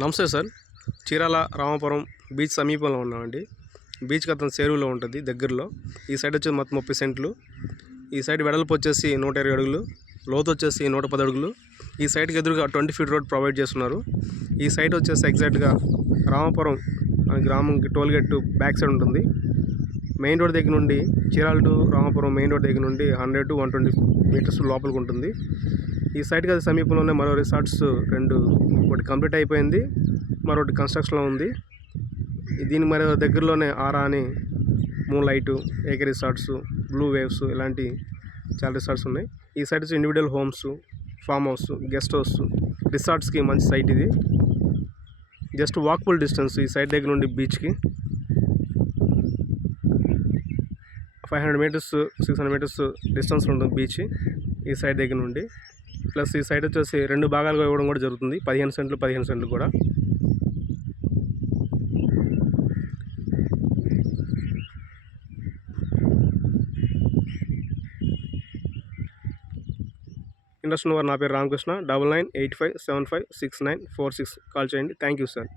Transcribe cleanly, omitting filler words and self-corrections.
నమస్తే sir. Chirala Ramapuram beach సమీపంలో ఉన్నామండి. బీచ్కి అతను చేరువలో ఉంటుంది దగ్గరలో. ఈ సైడ్ వచ్చి మొత్తం 30 సెంట్లు. ఈ సైడ్ వెడల్పు వచ్చేసి 120 అడుగులు, లోతు వచ్చేసి 110 అడుగులు. ఈ సైడ్కి ఎదురుగా 20 ఫీట్ రోడ్ ప్రొవైడ్ చేస్తున్నారు. ఈ సైడ్ వచ్చేసి ఎగ్జాక్ట్గా రామాపురం గ్రామంకి టోల్ గేట్ బ్యాక్ సైడ్ ఉంటుంది. మెయిన్ రోడ్ దగ్గర నుండి Chirala to Ramapuram main road దగ్గర నుండి 100 to 120 మీటర్స్ లోపలికి ఉంటుంది. ఈ సైడ్కి అది సమీపంలోనే మరో రిసార్ట్స్ ఒకటి కంప్లీట్ అయిపోయింది, మరొకటి కన్స్ట్రక్షన్లో ఉంది. దీని మరి దగ్గరలోనే ఆరా అని, Moon Light, AK resorts, Blue Waves ఇలాంటి చాలా రిసార్ట్స్ ఉన్నాయి. ఈ సైడ్ వచ్చి individual homes, farm house, guest house, రిసార్ట్స్కి మంచి సైట్ ఇది. జస్ట్ వాకబుల్ డిస్టెన్స్ ఈ సైడ్ దగ్గర నుండి బీచ్కి 500 మీటర్స్ 600 మీటర్స్ డిస్టెన్స్ ఉంటుంది బీచ్ ఈ సైడ్ దగ్గర నుండి. ప్లస్ ఈ సైడ్ వచ్చేసి 2 భాగాలుగా ఇవ్వడం కూడా జరుగుతుంది, 15 సెంట్లు 15 సెంట్లు కూడా. ఇంట్రెస్ట్ ఉన్న వారు నా పేరు రామకృష్ణ, 9985756946 కాల్ చేయండి. Thank you sir.